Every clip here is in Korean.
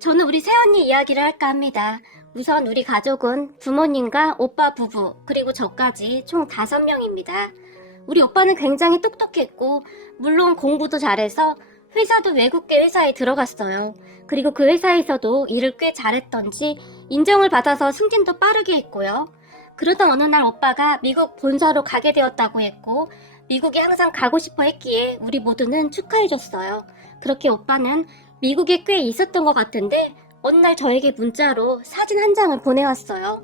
저는 우리 새언니 이야기를 할까 합니다. 우선 우리 가족은 부모님과 오빠 부부 그리고 저까지 총 5명입니다. 우리 오빠는 굉장히 똑똑했고 물론 공부도 잘해서 회사도 외국계 회사에 들어갔어요. 그리고 그 회사에서도 일을 꽤 잘했던지 인정을 받아서 승진도 빠르게 했고요. 그러던 어느 날 오빠가 미국 본사로 가게 되었다고 했고 미국에 항상 가고 싶어 했기에 우리 모두는 축하해줬어요. 그렇게 오빠는 미국에 꽤 있었던 것 같은데 어느 날 저에게 문자로 사진 한 장을 보내왔어요.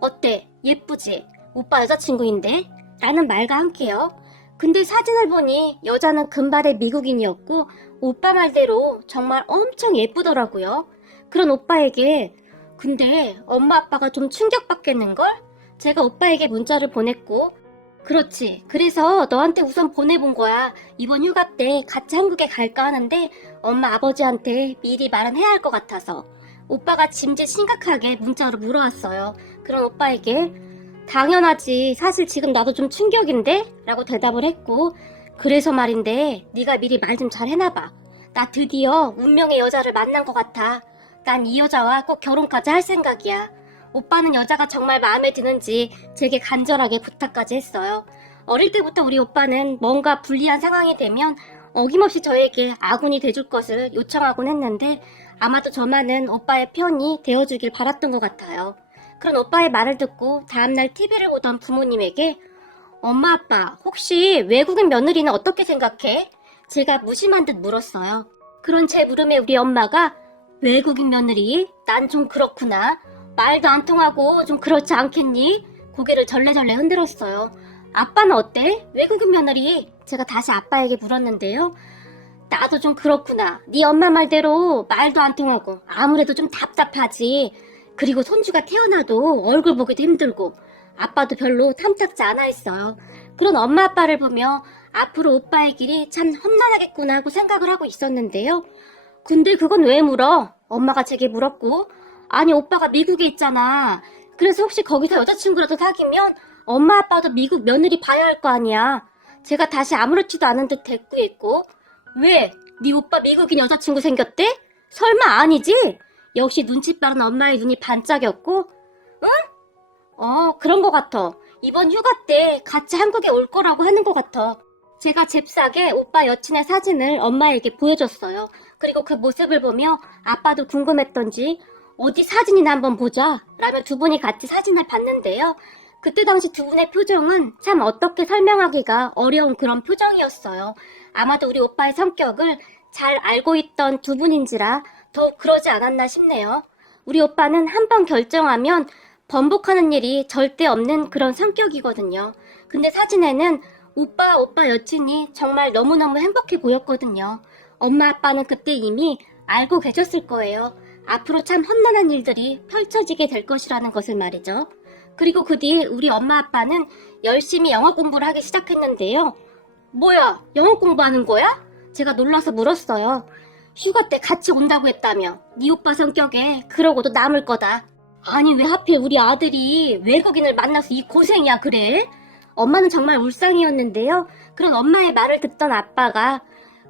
어때? 예쁘지? 오빠 여자친구인데? 라는 말과 함께요. 근데 사진을 보니 여자는 금발의 미국인이었고 오빠 말대로 정말 엄청 예쁘더라고요. 그런 오빠에게 근데 엄마 아빠가 좀 충격받겠는걸? 제가 오빠에게 문자를 보냈고 그렇지. 그래서 너한테 우선 보내본 거야. 이번 휴가 때 같이 한국에 갈까 하는데 엄마 아버지한테 미리 말은 해야 할 것 같아서. 오빠가 짐짓 심각하게 문자로 물어왔어요. 그런 오빠에게 당연하지. 사실 지금 나도 좀 충격인데? 라고 대답을 했고 그래서 말인데 네가 미리 말 좀 잘 해놔봐. 나 드디어 운명의 여자를 만난 것 같아. 난 이 여자와 꼭 결혼까지 할 생각이야. 오빠는 여자가 정말 마음에 드는지 제게 간절하게 부탁까지 했어요. 어릴 때부터 우리 오빠는 뭔가 불리한 상황이 되면 어김없이 저에게 아군이 돼줄 것을 요청하곤 했는데 아마도 저만은 오빠의 편이 되어주길 바랐던 것 같아요. 그런 오빠의 말을 듣고 다음날 TV를 보던 부모님에게 엄마 아빠 혹시 외국인 며느리는 어떻게 생각해? 제가 무심한 듯 물었어요. 그런 제 물음에 우리 엄마가 외국인 며느리? 난 좀 그렇구나. 말도 안 통하고 좀 그렇지 않겠니? 고개를 절레절레 흔들었어요. 아빠는 어때? 외국인 며느리? 제가 다시 아빠에게 물었는데요. 나도 좀 그렇구나. 네 엄마 말대로 말도 안 통하고 아무래도 좀 답답하지. 그리고 손주가 태어나도 얼굴 보기도 힘들고 아빠도 별로 탐탁지 않아 했어요. 그런 엄마 아빠를 보며 앞으로 오빠의 길이 참 험난하겠구나 하고 생각을 하고 있었는데요. 근데 그건 왜 물어? 엄마가 제게 물었고 아니 오빠가 미국에 있잖아. 그래서 혹시 거기서 여자친구라도 사귀면 엄마 아빠도 미국 며느리 봐야 할 거 아니야. 제가 다시 아무렇지도 않은 듯 대꾸했고 왜? 네 오빠 미국인 여자친구 생겼대? 설마 아니지? 역시 눈치 빠른 엄마의 눈이 반짝였고 응? 그런 거 같아. 이번 휴가 때 같이 한국에 올 거라고 하는 것 같아. 제가 잽싸게 오빠 여친의 사진을 엄마에게 보여줬어요. 그리고 그 모습을 보며 아빠도 궁금했던지 어디 사진이나 한번 보자 라며 두 분이 같이 사진을 봤는데요. 그때 당시 두 분의 표정은 참 어떻게 설명하기가 어려운 그런 표정이었어요. 아마도 우리 오빠의 성격을 잘 알고 있던 두 분인지라 더욱 그러지 않았나 싶네요. 우리 오빠는 한 번 결정하면 번복하는 일이 절대 없는 그런 성격이거든요. 근데 사진에는 오빠 여친이 정말 너무너무 행복해 보였거든요. 엄마 아빠는 그때 이미 알고 계셨을 거예요. 앞으로 참 험난한 일들이 펼쳐지게 될 것이라는 것을 말이죠. 그리고 그 뒤에 우리 엄마 아빠는 열심히 영어 공부를 하기 시작했는데요. 뭐야? 영어 공부하는 거야? 제가 놀라서 물었어요. 휴가 때 같이 온다고 했다며. 네 오빠 성격에 그러고도 남을 거다. 아니 왜 하필 우리 아들이 외국인을 만나서 이 고생이야 그래? 엄마는 정말 울상이었는데요. 그런 엄마의 말을 듣던 아빠가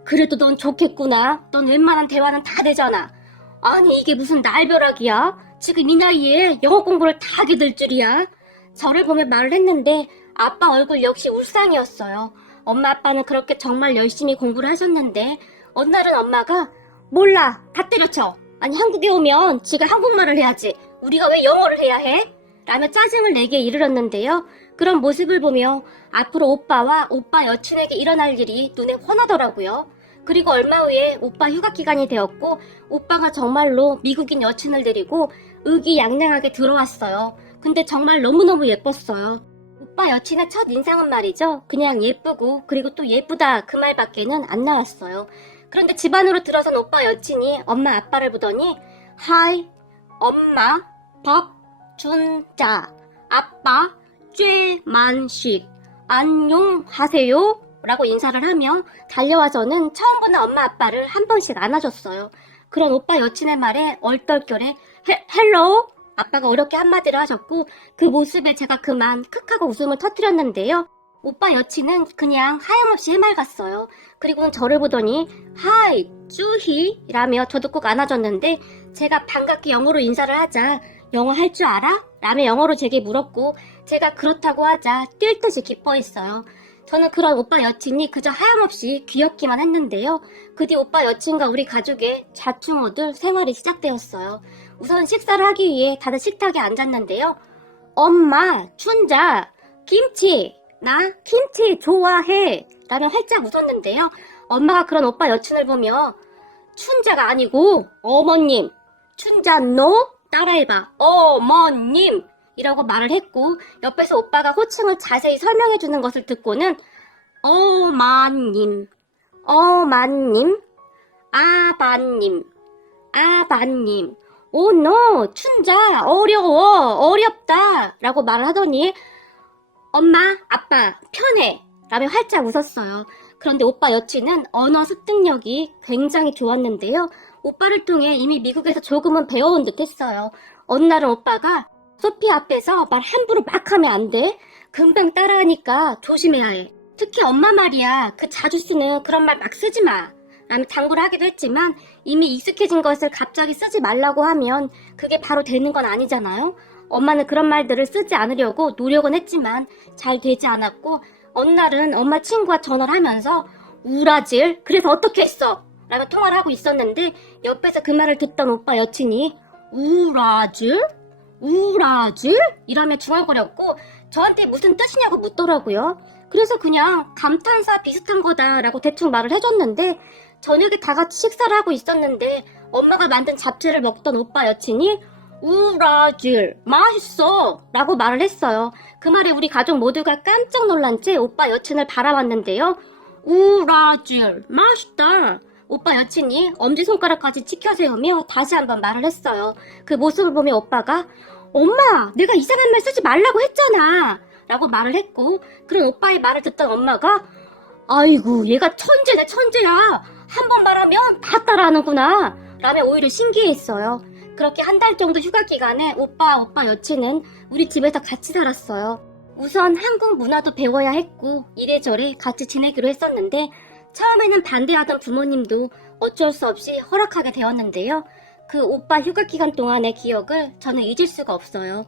그래도 넌 좋겠구나. 넌 웬만한 대화는 다 되잖아. 아니 이게 무슨 날벼락이야? 지금 이 나이에 영어 공부를 다 하게 될 줄이야? 저를 보며 말을 했는데 아빠 얼굴 역시 울상이었어요. 엄마 아빠는 그렇게 정말 열심히 공부를 하셨는데 어느 날은 엄마가 몰라 다 때려쳐. 아니 한국에 오면 지가 한국말을 해야지. 우리가 왜 영어를 해야 해? 라며 짜증을 내게 이르렀는데요. 그런 모습을 보며 앞으로 오빠와 오빠 여친에게 일어날 일이 눈에 훤하더라고요. 그리고 얼마 후에 오빠 휴가 기간이 되었고 오빠가 정말로 미국인 여친을 데리고 의기양양하게 들어왔어요. 근데 정말 너무너무 예뻤어요. 오빠 여친의 첫 인상은 말이죠. 그냥 예쁘고 그리고 또 예쁘다 그 말밖에는 안 나왔어요. 그런데 집 안으로 들어선 오빠 여친이 엄마 아빠를 보더니 하이 엄마 밥 준자 아빠 쬐만식 안녕하세요 라고 인사를 하며 달려와서는 처음 보는 엄마 아빠를 한 번씩 안아줬어요. 그런 오빠 여친의 말에 얼떨결에 헬로우 아빠가 어렵게 한마디를 하셨고 그 모습에 제가 그만 크하고 웃음을 터뜨렸는데요. 오빠 여친은 그냥 하염없이 해맑았어요. 그리고는 저를 보더니 하이 쭈희라며 저도 꼭 안아줬는데 제가 반갑게 영어로 인사를 하자 영어 할 줄 알아? 라며 영어로 제게 물었고 제가 그렇다고 하자 뛸 듯이 기뻐했어요. 저는 그런 오빠 여친이 그저 하염없이 귀엽기만 했는데요. 그 뒤 오빠 여친과 우리 가족의 좌충우돌 생활이 시작되었어요. 우선 식사를 하기 위해 다들 식탁에 앉았는데요. 엄마, 춘자, 김치, 나 김치 좋아해 라며 활짝 웃었는데요. 엄마가 그런 오빠 여친을 보며 춘자가 아니고 어머님, 춘자 너? 따라해봐. 어머님! 이라고 말을 했고 옆에서 오빠가 호칭을 자세히 설명해주는 것을 듣고는 어마님, 어마님, 아바님, 아바님, 오노, 춘자, 어려워, 어렵다 라고 말을 하더니 엄마, 아빠, 편해 라며 활짝 웃었어요. 그런데 오빠 여친은 언어 습득력이 굉장히 좋았는데요. 오빠를 통해 이미 미국에서 조금은 배워온 듯 했어요. 어느 날은 오빠가 소피 앞에서 말 함부로 막 하면 안 돼. 금방 따라하니까 조심해야 해. 특히 엄마 말이야. 그 자주 쓰는 그런 말 막 쓰지 마. 라며 당부를 하기도 했지만 이미 익숙해진 것을 갑자기 쓰지 말라고 하면 그게 바로 되는 건 아니잖아요. 엄마는 그런 말들을 쓰지 않으려고 노력은 했지만 잘 되지 않았고 어느 날은 엄마 친구와 전화를 하면서 우라질? 그래서 어떻게 했어? 라며 통화를 하고 있었는데 옆에서 그 말을 듣던 오빠 여친이 우라질? 우라질? 이라며 중얼거렸고 저한테 무슨 뜻이냐고 묻더라고요. 그래서 그냥 감탄사 비슷한 거다라고 대충 말을 해줬는데 저녁에 다 같이 식사를 하고 있었는데 엄마가 만든 잡채를 먹던 오빠 여친이 우라질 맛있어 라고 말을 했어요. 그 말에 우리 가족 모두가 깜짝 놀란 채 오빠 여친을 바라봤는데요. 우라질 맛있다. 오빠 여친이 엄지손가락까지 치켜세우며 다시 한번 말을 했어요. 그 모습을 보며 오빠가 엄마 내가 이상한 말 쓰지 말라고 했잖아 라고 말을 했고 그런 오빠의 말을 듣던 엄마가 아이고 얘가 천재네 천재야 한 번 말하면 다 따라하는구나 라며 오히려 신기해했어요. 그렇게 한 달 정도 휴가 기간에 오빠 여친은 우리 집에서 같이 살았어요. 우선 한국 문화도 배워야 했고 이래저래 같이 지내기로 했었는데 처음에는 반대하던 부모님도 어쩔 수 없이 허락하게 되었는데요. 그 오빠 휴가 기간 동안의 기억을 저는 잊을 수가 없어요.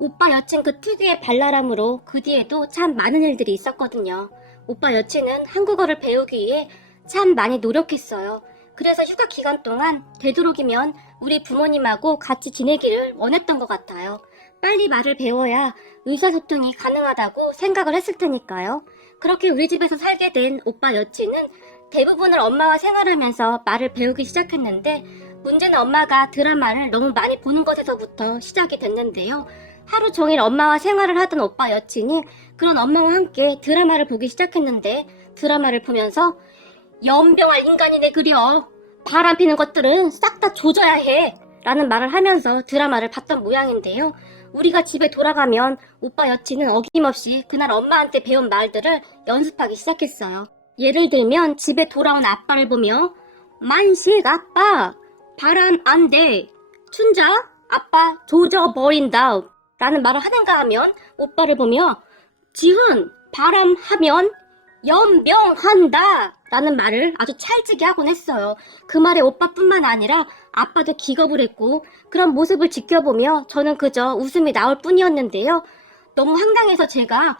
오빠 여친 그 특유의 발랄함으로 그 뒤에도 참 많은 일들이 있었거든요. 오빠 여친은 한국어를 배우기 위해 참 많이 노력했어요. 그래서 휴가 기간 동안 되도록이면 우리 부모님하고 같이 지내기를 원했던 것 같아요. 빨리 말을 배워야 의사소통이 가능하다고 생각을 했을 테니까요. 그렇게 우리 집에서 살게 된 오빠 여친은 대부분을 엄마와 생활하면서 말을 배우기 시작했는데 문제는 엄마가 드라마를 너무 많이 보는 것에서부터 시작이 됐는데요. 하루 종일 엄마와 생활을 하던 오빠 여친이 그런 엄마와 함께 드라마를 보기 시작했는데 드라마를 보면서 연병할 인간이네 그려. 바람 피는 것들은 싹 다 조져야 해. 라는 말을 하면서 드라마를 봤던 모양인데요. 우리가 집에 돌아가면 오빠 여친은 어김없이 그날 엄마한테 배운 말들을 연습하기 시작했어요. 예를 들면 집에 돌아온 아빠를 보며 만식 아빠 바람 안 돼. 춘자 아빠 조져버린다. 라는 말을 하는가 하면 오빠를 보며 지훈 바람 하면 연병한다 라는 말을 아주 찰지게 하곤 했어요. 그 말에 오빠뿐만 아니라 아빠도 기겁을 했고 그런 모습을 지켜보며 저는 그저 웃음이 나올 뿐이었는데요. 너무 황당해서 제가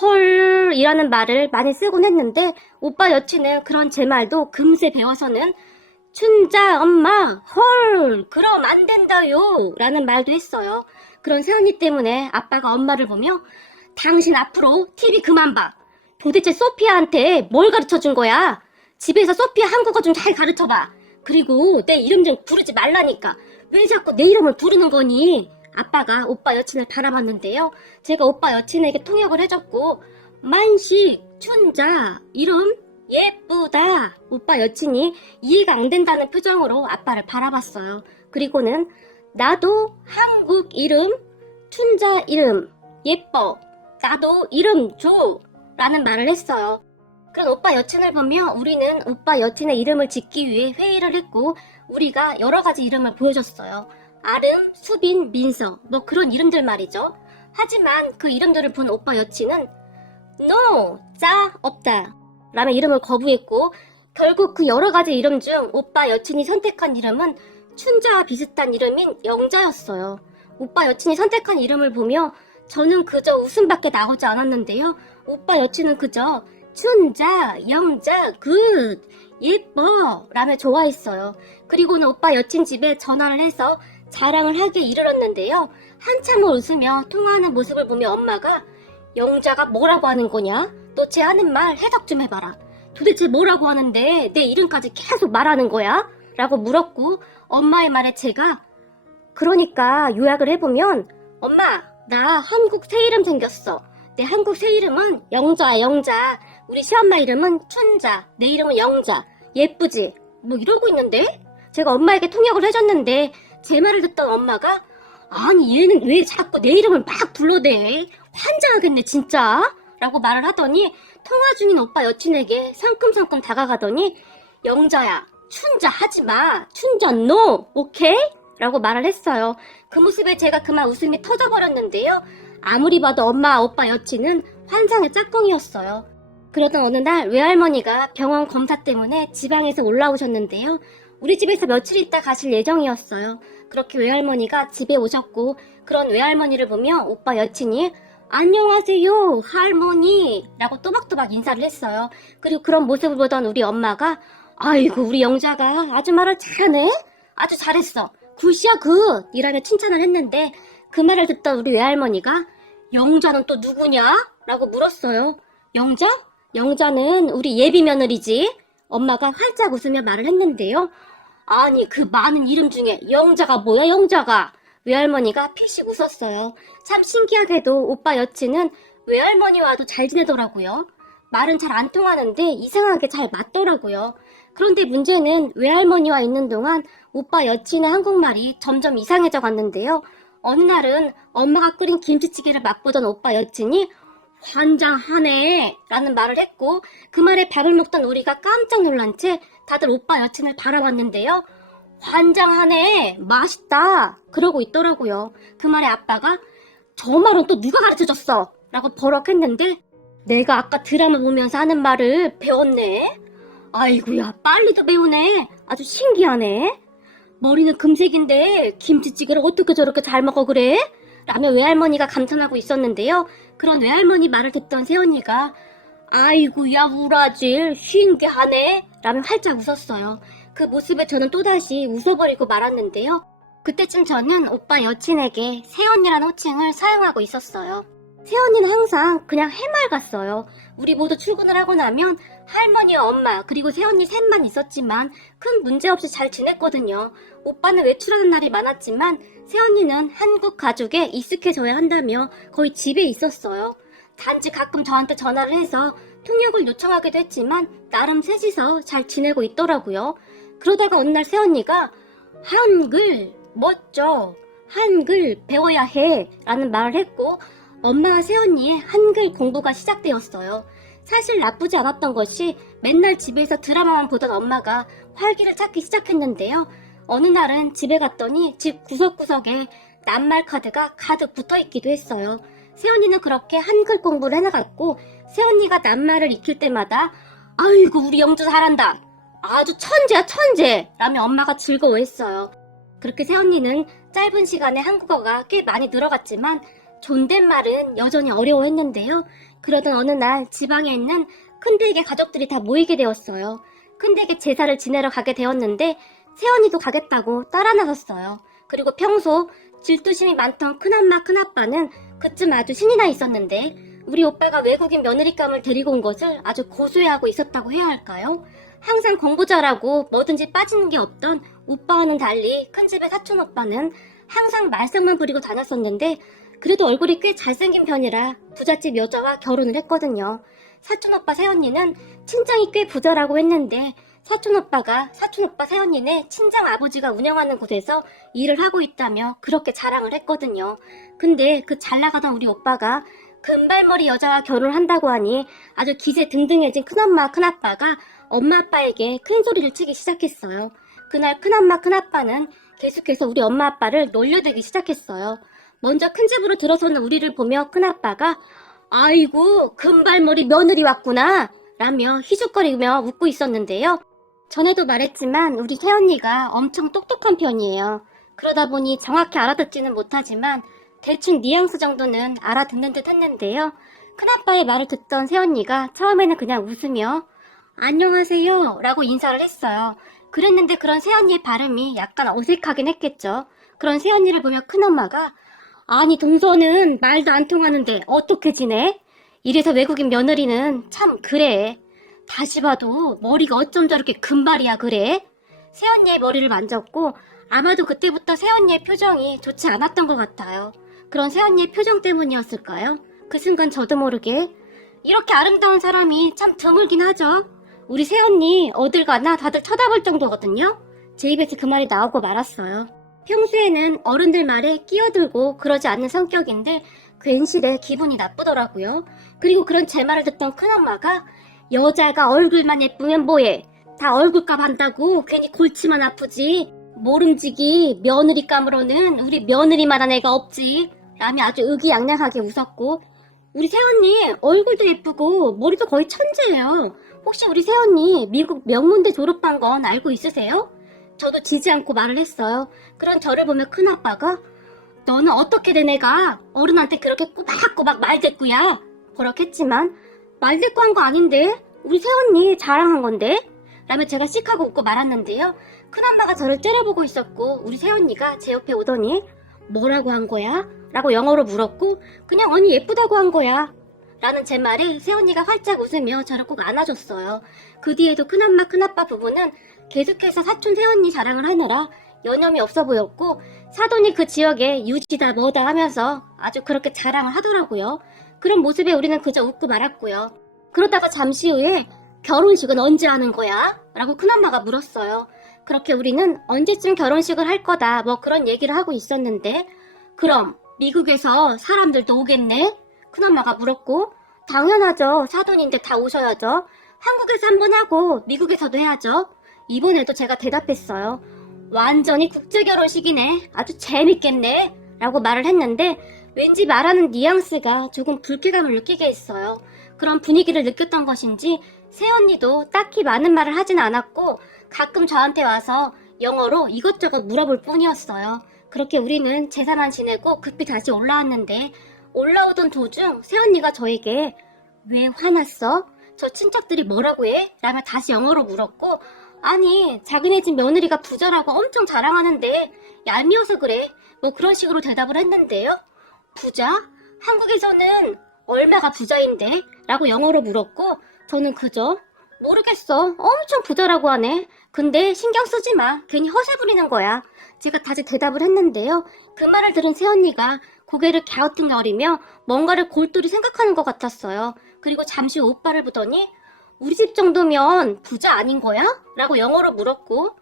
헐 이라는 말을 많이 쓰곤 했는데 오빠 여친은 그런 제 말도 금세 배워서는 춘자 엄마 헐 그럼 안 된다요 라는 말도 했어요. 그런 새언니 때문에 아빠가 엄마를 보며 당신 앞으로 TV 그만 봐. 도대체 소피아한테 뭘 가르쳐준 거야? 집에서 소피아 한국어 좀 잘 가르쳐봐. 그리고 내 이름 좀 부르지 말라니까. 왜 자꾸 내 이름을 부르는 거니? 아빠가 오빠 여친을 바라봤는데요. 제가 오빠 여친에게 통역을 해줬고 만식, 춘자, 이름 예쁘다. 오빠 여친이 이해가 안 된다는 표정으로 아빠를 바라봤어요. 그리고는 나도 한국 이름, 춘자 이름 예뻐. 나도 이름 줘. 라는 말을 했어요. 그런 오빠 여친을 보며 우리는 오빠 여친의 이름을 짓기 위해 회의를 했고 우리가 여러 가지 이름을 보여줬어요. 아름, 수빈, 민서 뭐 그런 이름들 말이죠. 하지만 그 이름들을 본 오빠 여친은 No! 짜! 없다! 라며 이름을 거부했고 결국 그 여러 가지 이름 중 오빠 여친이 선택한 이름은 춘자와 비슷한 이름인 영자였어요. 오빠 여친이 선택한 이름을 보며 저는 그저 웃음밖에 나오지 않았는데요. 오빠 여친은 그저 춘자, 영자, 굿, 예뻐 라며 좋아했어요. 그리고는 오빠 여친 집에 전화를 해서 자랑을 하기에 이르렀는데요. 한참을 웃으며 통화하는 모습을 보며 엄마가 영자가 뭐라고 하는 거냐? 너 쟤 하는 말 해석 좀 해봐라. 도대체 뭐라고 하는데 내 이름까지 계속 말하는 거야? 라고 물었고 엄마의 말에 제가 그러니까 요약을 해보면 엄마 나 한국 새 이름 생겼어. 내 한국 새 이름은 영자야 영자. 우리 시엄마 이름은 춘자. 내 이름은 영자. 예쁘지? 뭐 이러고 있는데? 제가 엄마에게 통역을 해줬는데 제 말을 듣던 엄마가 아니 얘는 왜 자꾸 내 이름을 막 불러대? 환장하겠네 진짜? 라고 말을 하더니 통화 중인 오빠 여친에게 성큼성큼 다가가더니 영자야 춘자 하지마 춘자 노 오케이? 라고 말을 했어요. 그 모습에 제가 그만 웃음이 터져버렸는데요. 아무리 봐도 엄마 오빠 여친은 환상의 짝꿍이었어요. 그러던 어느 날 외할머니가 병원 검사 때문에 지방에서 올라오셨는데요. 우리 집에서 며칠 있다 가실 예정이었어요. 그렇게 외할머니가 집에 오셨고 그런 외할머니를 보며 오빠 여친이 안녕하세요 할머니 라고 또박또박 인사를 했어요. 그리고 그런 모습을 보던 우리 엄마가 아이고 우리 영자가 아주 말을 잘하네 아주 잘했어 굿이야 굿 이라며 칭찬을 했는데 그 말을 듣던 우리 외할머니가 영자는 또 누구냐? 라고 물었어요. 영자? 영자는 우리 예비 며느리지. 엄마가 활짝 웃으며 말을 했는데요. 아니 그 많은 이름 중에 영자가 뭐야 영자가? 외할머니가 피식 웃었어요. 참 신기하게도 오빠 여친은 외할머니와도 잘 지내더라고요. 말은 잘 안 통하는데 이상하게 잘 맞더라고요. 그런데 문제는 외할머니와 있는 동안 오빠 여친의 한국말이 점점 이상해져 갔는데요. 어느 날은 엄마가 끓인 김치찌개를 맛보던 오빠 여친이 환장하네 라는 말을 했고 그 말에 밥을 먹던 우리가 깜짝 놀란 채 다들 오빠 여친을 바라봤는데요. 환장하네 맛있다 그러고 있더라고요. 그 말에 아빠가 저 말은 또 누가 가르쳐줬어? 라고 버럭했는데 내가 아까 드라마 보면서 하는 말을 배웠네. 아이고야 빨리도 배우네. 아주 신기하네. 머리는 금색인데 김치찌개를 어떻게 저렇게 잘 먹어 그래? 라며 외할머니가 감탄하고 있었는데요. 그런 외할머니 말을 듣던 새언니가 아이고야 우라질 신기하네 라며 활짝 웃었어요. 그 모습에 저는 또다시 웃어버리고 말았는데요. 그때쯤 저는 오빠 여친에게 새언니라는 호칭을 사용하고 있었어요. 새언니는 항상 그냥 해맑았어요. 우리 모두 출근을 하고 나면 할머니와 엄마 그리고 새언니 셋만 있었지만 큰 문제 없이 잘 지냈거든요. 오빠는 외출하는 날이 많았지만 새언니는 한국 가족에 익숙해져야 한다며 거의 집에 있었어요. 단지 가끔 저한테 전화를 해서 통역을 요청하기도 했지만 나름 셋이서 잘 지내고 있더라고요. 그러다가 어느 날 새언니가 한글 멋져 한글 배워야 해 라는 말을 했고 엄마와 새언니의 한글 공부가 시작되었어요. 사실 나쁘지 않았던 것이 맨날 집에서 드라마만 보던 엄마가 활기를 찾기 시작했는데요. 어느 날은 집에 갔더니 집 구석구석에 낱말 카드가 가득 붙어있기도 했어요. 새언니는 그렇게 한글 공부를 해나갔고 새언니가 낱말을 익힐 때마다 아이고 우리 영주 잘한다. 아주 천재야 천재 라며 엄마가 즐거워했어요. 그렇게 새언니는 짧은 시간에 한국어가 꽤 많이 늘어갔지만 존댓말은 여전히 어려워했는데요. 그러던 어느 날 지방에 있는 큰댁의 가족들이 다 모이게 되었어요. 큰댁에 제사를 지내러 가게 되었는데 새언니도 가겠다고 따라 나섰어요. 그리고 평소 질투심이 많던 큰엄마 큰아빠는 그쯤 아주 신이 나 있었는데 우리 오빠가 외국인 며느리감을 데리고 온 것을 아주 고소해하고 있었다고 해야 할까요? 항상 공부 잘하고 뭐든지 빠지는 게 없던 오빠와는 달리 큰집의 사촌 오빠는 항상 말썽만 부리고 다녔었는데 그래도 얼굴이 꽤 잘생긴 편이라 부잣집 여자와 결혼을 했거든요. 사촌오빠 새언니는 친정이 꽤 부자라고 했는데 사촌오빠가 사촌오빠 새언니네 친정아버지가 운영하는 곳에서 일을 하고 있다며 그렇게 자랑을 했거든요. 근데 그 잘나가던 우리 오빠가 금발머리 여자와 결혼을 한다고 하니 아주 기세 등등해진 큰엄마 큰아빠가 엄마 아빠에게 큰 소리를 치기 시작했어요. 그날 큰엄마 큰아빠는 계속해서 우리 엄마 아빠를 놀려대기 시작했어요. 먼저 큰 집으로 들어서는 우리를 보며 큰아빠가 아이고 금발머리 며느리 왔구나 라며 희죽거리며 웃고 있었는데요. 전에도 말했지만 우리 새언니가 엄청 똑똑한 편이에요. 그러다 보니 정확히 알아듣지는 못하지만 대충 뉘앙스 정도는 알아듣는 듯 했는데요. 큰아빠의 말을 듣던 새언니가 처음에는 그냥 웃으며 안녕하세요 라고 인사를 했어요. 그랬는데 그런 새언니의 발음이 약간 어색하긴 했겠죠. 그런 새언니를 보며 큰엄마가 아니 동서는 말도 안 통하는데 어떻게 지내? 이래서 외국인 며느리는 참 그래. 다시 봐도 머리가 어쩜 저렇게 금발이야 그래? 새언니의 머리를 만졌고 아마도 그때부터 새언니의 표정이 좋지 않았던 것 같아요. 그런 새언니의 표정 때문이었을까요? 그 순간 저도 모르게 이렇게 아름다운 사람이 참 드물긴 하죠. 우리 새언니 어딜 가나 다들 쳐다볼 정도거든요. 제 입에서 그 말이 나오고 말았어요. 평소에는 어른들 말에 끼어들고 그러지 않는 성격인데 괜시레 기분이 나쁘더라고요. 그리고 그런 제 말을 듣던 큰엄마가 여자가 얼굴만 예쁘면 뭐해? 다 얼굴값 한다고 괜히 골치만 아프지. 모름지기 며느리감으로는 우리 며느리만한 애가 없지. 라며 아주 의기양양하게 웃었고 우리 새언니 얼굴도 예쁘고 머리도 거의 천재예요. 혹시 우리 새언니 미국 명문대 졸업한 건 알고 있으세요? 저도 지지 않고 말을 했어요. 그런 저를 보며 큰아빠가 너는 어떻게 된 애가 어른한테 그렇게 꼬박꼬박 말대꾸야? 그렇겠지만 말대꾸 한 거 아닌데 우리 새언니 자랑한 건데? 라며 제가 씩하고 웃고 말았는데요. 큰엄마가 저를 째려보고 있었고 우리 새언니가 제 옆에 오더니 뭐라고 한 거야? 라고 영어로 물었고 그냥 언니 예쁘다고 한 거야 라는 제 말에 새언니가 활짝 웃으며 저를 꼭 안아줬어요. 그 뒤에도 큰엄마 큰아빠 부부는 계속해서 사촌 새언니 자랑을 하느라 여념이 없어 보였고 사돈이 그 지역에 유지다 뭐다 하면서 아주 그렇게 자랑을 하더라고요. 그런 모습에 우리는 그저 웃고 말았고요. 그러다가 잠시 후에 결혼식은 언제 하는 거야? 라고 큰엄마가 물었어요. 그렇게 우리는 언제쯤 결혼식을 할 거다 뭐 그런 얘기를 하고 있었는데 그럼 미국에서 사람들도 오겠네? 큰엄마가 물었고 당연하죠. 사돈인데 다 오셔야죠. 한국에서 한번 하고 미국에서도 해야죠. 이번에도 제가 대답했어요. 완전히 국제결혼식이네. 아주 재밌겠네. 라고 말을 했는데 왠지 말하는 뉘앙스가 조금 불쾌감을 느끼게 했어요. 그런 분위기를 느꼈던 것인지 새언니도 딱히 많은 말을 하진 않았고 가끔 저한테 와서 영어로 이것저것 물어볼 뿐이었어요. 그렇게 우리는 제사만 지내고 급히 다시 올라왔는데 올라오던 도중 새언니가 저에게 왜 화났어? 저 친척들이 뭐라고 해? 라며 다시 영어로 물었고 아니 자기네 집 며느리가 부자라고 엄청 자랑하는데 얄미워서 그래 뭐 그런 식으로 대답을 했는데요. 부자? 한국에서는 얼마가 부자인데? 라고 영어로 물었고 저는 그저 모르겠어. 엄청 부자라고 하네. 근데 신경 쓰지 마. 괜히 허세 부리는 거야. 제가 다시 대답을 했는데요. 그 말을 들은 새언니가 고개를 갸우뚱거리며 뭔가를 골똘히 생각하는 것 같았어요. 그리고 잠시 후 오빠를 보더니 우리 집 정도면 부자 아닌 거야? 라고 영어로 물었고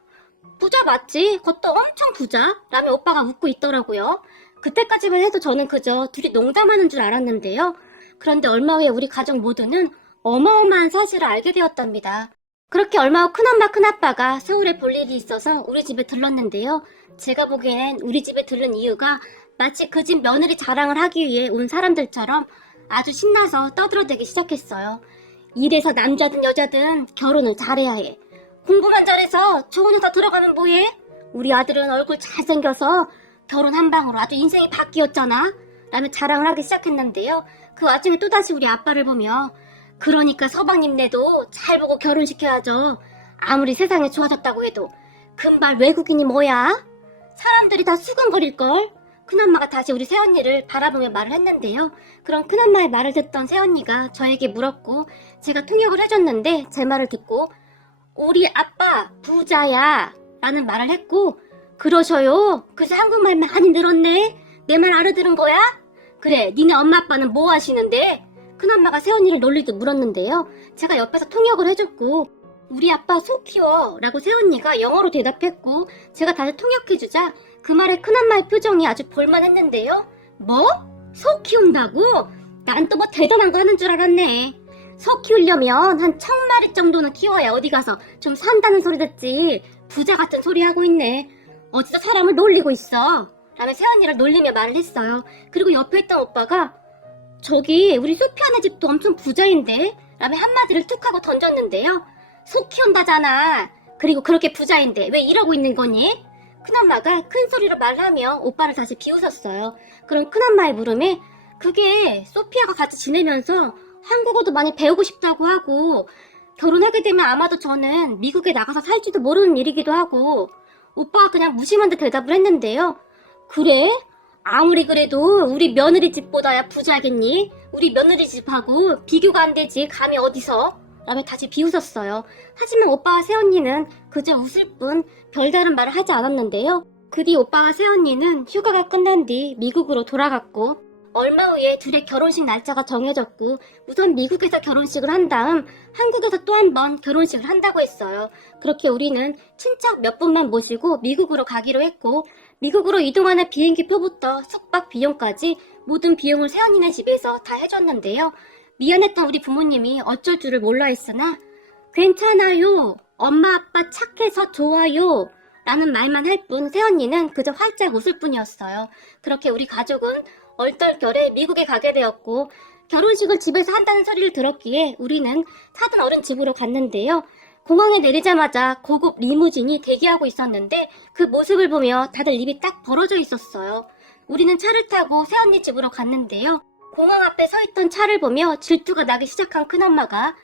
부자 맞지? 그것도 엄청 부자? 라며 오빠가 웃고 있더라고요. 그때까지만 해도 저는 그저 둘이 농담하는 줄 알았는데요. 그런데 얼마 후에 우리 가족 모두는 어마어마한 사실을 알게 되었답니다. 그렇게 얼마 후 큰엄마 큰아빠가 서울에 볼 일이 있어서 우리 집에 들렀는데요. 제가 보기엔 우리 집에 들른 이유가 마치 그 집 며느리 자랑을 하기 위해 온 사람들처럼 아주 신나서 떠들어대기 시작했어요. 이래서 남자든 여자든 결혼을 잘해야 해. 공부만 잘해서 좋은 회사 들어가면 뭐해? 우리 아들은 얼굴 잘생겨서 결혼 한 방으로 아주 인생이 바뀌었잖아. 라며 자랑을 하기 시작했는데요. 그 와중에 또다시 우리 아빠를 보며 그러니까 서방님네도 잘 보고 결혼시켜야죠. 아무리 세상이 좋아졌다고 해도 금발 외국인이 뭐야? 사람들이 다 수근거릴걸. 큰엄마가 다시 우리 새언니를 바라보며 말을 했는데요. 그럼 큰엄마의 말을 듣던 새언니가 저에게 물었고 제가 통역을 해줬는데 제 말을 듣고 우리 아빠 부자야 라는 말을 했고 그러셔요? 그새 한국말 많이 늘었네? 내 말 알아들은 거야? 그래 니네 엄마 아빠는 뭐 하시는데? 큰엄마가 새언니를 놀리듯 물었는데요. 제가 옆에서 통역을 해줬고 우리 아빠 소 키워 라고 새언니가 영어로 대답했고 제가 다시 통역해주자 그 말에 큰엄마의 표정이 아주 볼만했는데요. 뭐? 소 키운다고? 난 또 뭐 대단한 거 하는 줄 알았네. 소 키우려면 한 1000마리 정도는 키워야 어디 가서 좀 산다는 소리 듣지. 부자 같은 소리 하고 있네. 어디서 사람을 놀리고 있어. 라며 새언니를 놀리며 말을 했어요. 그리고 옆에 있던 오빠가 저기 우리 소피아네 집도 엄청 부자인데? 라며 한마디를 툭 하고 던졌는데요. 소 키운다잖아. 그리고 그렇게 부자인데 왜 이러고 있는 거니? 큰엄마가 큰 소리로 말하며 오빠를 다시 비웃었어요. 그럼 큰엄마의 물음에 그게 소피아가 같이 지내면서 한국어도 많이 배우고 싶다고 하고 결혼하게 되면 아마도 저는 미국에 나가서 살지도 모르는 일이기도 하고 오빠가 그냥 무심한 듯 대답을 했는데요. 그래? 아무리 그래도 우리 며느리 집보다야 부자겠니? 우리 며느리 집하고 비교가 안 되지 감히 어디서? 라며 다시 비웃었어요. 하지만 오빠와 새언니는 그저 웃을 뿐 별다른 말을 하지 않았는데요. 그 뒤 오빠와 새언니는 휴가가 끝난 뒤 미국으로 돌아갔고 얼마 후에 둘의 결혼식 날짜가 정해졌고 우선 미국에서 결혼식을 한 다음 한국에서 또 한 번 결혼식을 한다고 했어요. 그렇게 우리는 친척 몇 분만 모시고 미국으로 가기로 했고 미국으로 이동하는 비행기 표부터 숙박 비용까지 모든 비용을 새언니네 집에서 다 해줬는데요. 미안했던 우리 부모님이 어쩔 줄을 몰라 했으나 괜찮아요. 엄마 아빠 착해서 좋아요. 라는 말만 할 뿐 새언니는 그저 활짝 웃을 뿐이었어요. 그렇게 우리 가족은 얼떨결에 미국에 가게 되었고 결혼식을 집에서 한다는 소리를 들었기에 우리는 사돈 어른 집으로 갔는데요. 공항에 내리자마자 고급 리무진이 대기하고 있었는데 그 모습을 보며 다들 입이 딱 벌어져 있었어요. 우리는 차를 타고 새언니 집으로 갔는데요. 공항 앞에 서 있던 차를 보며 질투가 나기 시작한 큰엄마가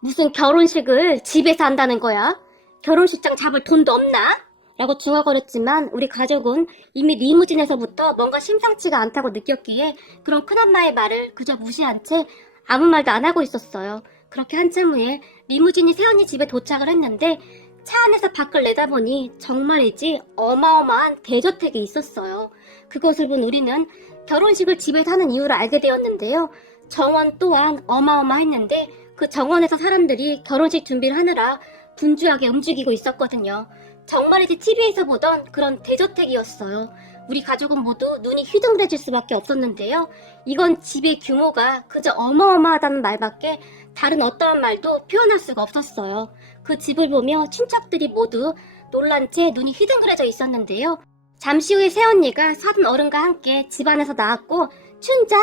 무슨 결혼식을 집에서 한다는 거야? 결혼식장 잡을 돈도 없나? 라고 중얼거렸지만 우리 가족은 이미 리무진에서부터 뭔가 심상치가 않다고 느꼈기에 그런 큰엄마의 말을 그저 무시한 채 아무 말도 안 하고 있었어요. 그렇게 한참 후에 리무진이 새언니 집에 도착을 했는데 차 안에서 밖을 내다보니 정말이지 어마어마한 대저택이 있었어요. 그것을 본 우리는 결혼식을 집에서 하는 이유를 알게 되었는데요. 정원 또한 어마어마했는데 그 정원에서 사람들이 결혼식 준비를 하느라 분주하게 움직이고 있었거든요. 정말이지 TV에서 보던 그런 대저택이었어요. 우리 가족은 모두 눈이 휘둥그레질 수밖에 없었는데요. 이건 집의 규모가 그저 어마어마하다는 말밖에 다른 어떠한 말도 표현할 수가 없었어요. 그 집을 보며 친척들이 모두 놀란 채 눈이 휘둥그레져 있었는데요. 잠시 후에 새언니가 사돈 어른과 함께 집 안에서 나왔고 춘자!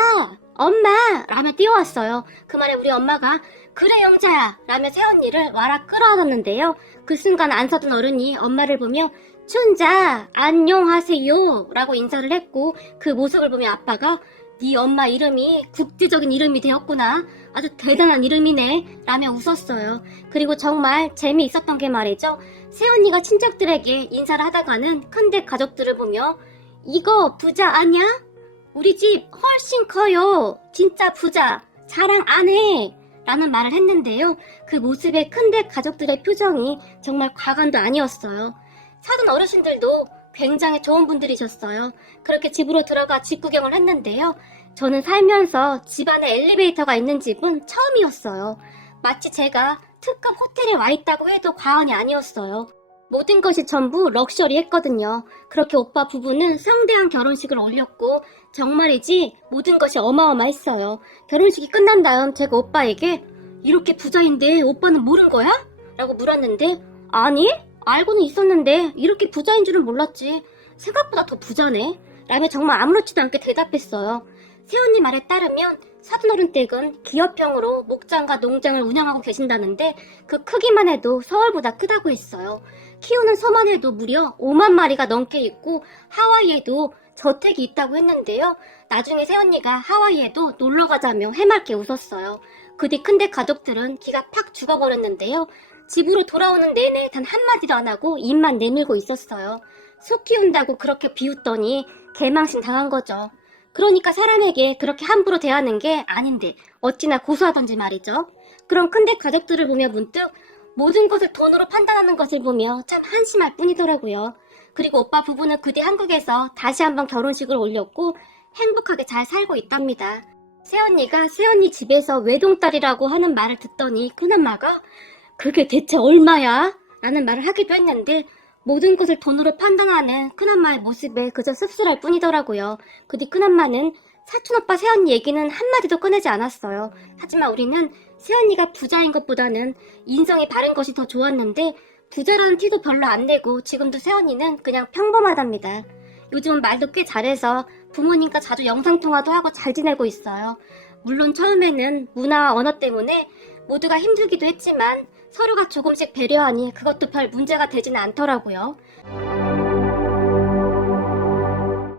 엄마! 라며 뛰어왔어요. 그 말에 우리 엄마가 그래 영자야! 라며 새언니를 와라 끌어안았는데요. 그 순간 안서던 어른이 엄마를 보며 춘자! 안녕하세요! 라고 인사를 했고 그 모습을 보며 아빠가 네 엄마 이름이 국제적인 이름이 되었구나. 아주 대단한 이름이네. 라며 웃었어요. 그리고 정말 재미있었던 게 말이죠. 새언니가 친척들에게 인사를 하다가는 큰댁 가족들을 보며 이거 부자 아냐? 우리 집 훨씬 커요. 진짜 부자. 자랑 안 해. 라는 말을 했는데요. 그 모습에 큰댁 가족들의 표정이 정말 과간도 아니었어요. 사돈 어르신들도 굉장히 좋은 분들이셨어요. 그렇게 집으로 들어가 집 구경을 했는데요. 저는 살면서 집안에 엘리베이터가 있는 집은 처음이었어요. 마치 제가 특급 호텔에 와 있다고 해도 과언이 아니었어요. 모든 것이 전부 럭셔리했거든요. 그렇게 오빠 부부는 성대한 결혼식을 올렸고 정말이지 모든 것이 어마어마했어요. 결혼식이 끝난 다음 제가 오빠에게 이렇게 부자인데 오빠는 모른 거야? 라고 물었는데 아니 알고는 있었는데 이렇게 부자인 줄은 몰랐지. 생각보다 더 부자네. 라며 정말 아무렇지도 않게 대답했어요. 새언니 말에 따르면 사돈어른 댁은 기업형으로 목장과 농장을 운영하고 계신다는데 그 크기만 해도 서울보다 크다고 했어요. 키우는 소만 해도 무려 5만 마리가 넘게 있고 하와이에도 저택이 있다고 했는데요. 나중에 새언니가 하와이에도 놀러 가자며 해맑게 웃었어요. 그 뒤 큰댁 가족들은 기가 팍 죽어버렸는데요. 집으로 돌아오는 내내 단 한마디도 안 하고 입만 내밀고 있었어요. 소 키운다고 그렇게 비웃더니 개망신 당한 거죠. 그러니까 사람에게 그렇게 함부로 대하는 게 아닌데 어찌나 고소하던지 말이죠. 그런 큰댁 가족들을 보며 문득 모든 것을 돈으로 판단하는 것을 보며 참 한심할 뿐이더라고요. 그리고 오빠 부부는 그 뒤 한국에서 다시 한번 결혼식을 올렸고 행복하게 잘 살고 있답니다. 새언니가 새언니 집에서 외동딸이라고 하는 말을 듣더니 큰엄마가 그게 대체 얼마야? 라는 말을 하기도 했는데 모든 것을 돈으로 판단하는 큰엄마의 모습에 그저 씁쓸할 뿐이더라고요. 그 뒤 큰엄마는 사촌오빠 새언니 얘기는 한마디도 꺼내지 않았어요. 하지만 우리는 새언니가 부자인 것보다는 인성이 바른 것이 더 좋았는데 부자라는 티도 별로 안 내고 지금도 새언니는 그냥 평범하답니다. 요즘은 말도 꽤 잘해서 부모님과 자주 영상통화도 하고 잘 지내고 있어요. 물론 처음에는 문화와 언어 때문에 모두가 힘들기도 했지만 서로가 조금씩 배려하니 그것도 별 문제가 되지는 않더라고요.